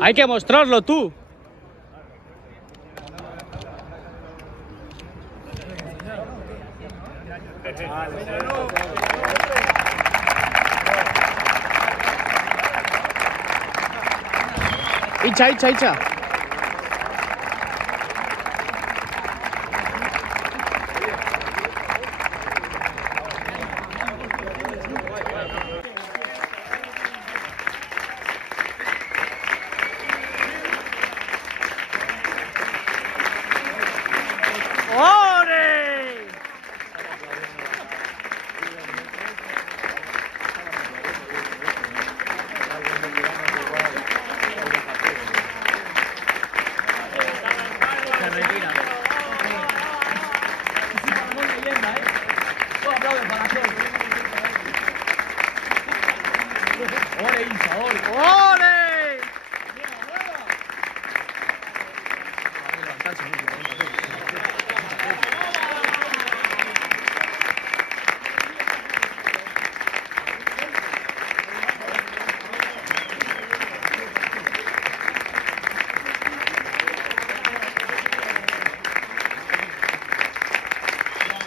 Hay que mostrarlo tú. Hincha, hincha, hincha.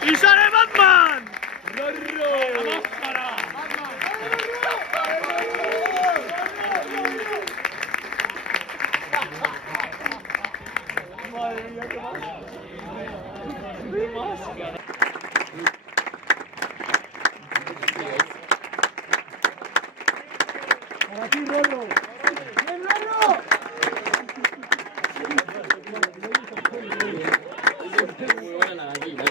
¡Y sale Batman! ¡Rorro! Madre mía, qué más. Para ti, Rorro. ¡Bien, Rorro! Muy buena la aquí, ya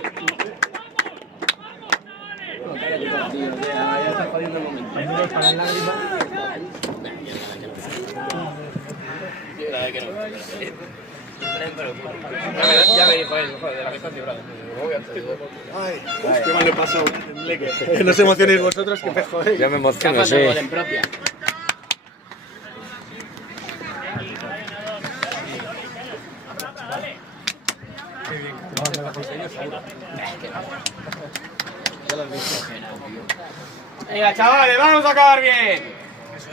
está jodiendo el momento. Para las lágrimas. La verdad que no. Ya me dijo él, joder, de la que está librado. Ay, qué mal le pasó. Que no os emocionéis vosotros, que pejo, Ya me emociono, sí. Venga, chavales, vamos a acabar bien.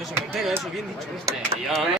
Eso, me entero, eso, bien dicho. Yo no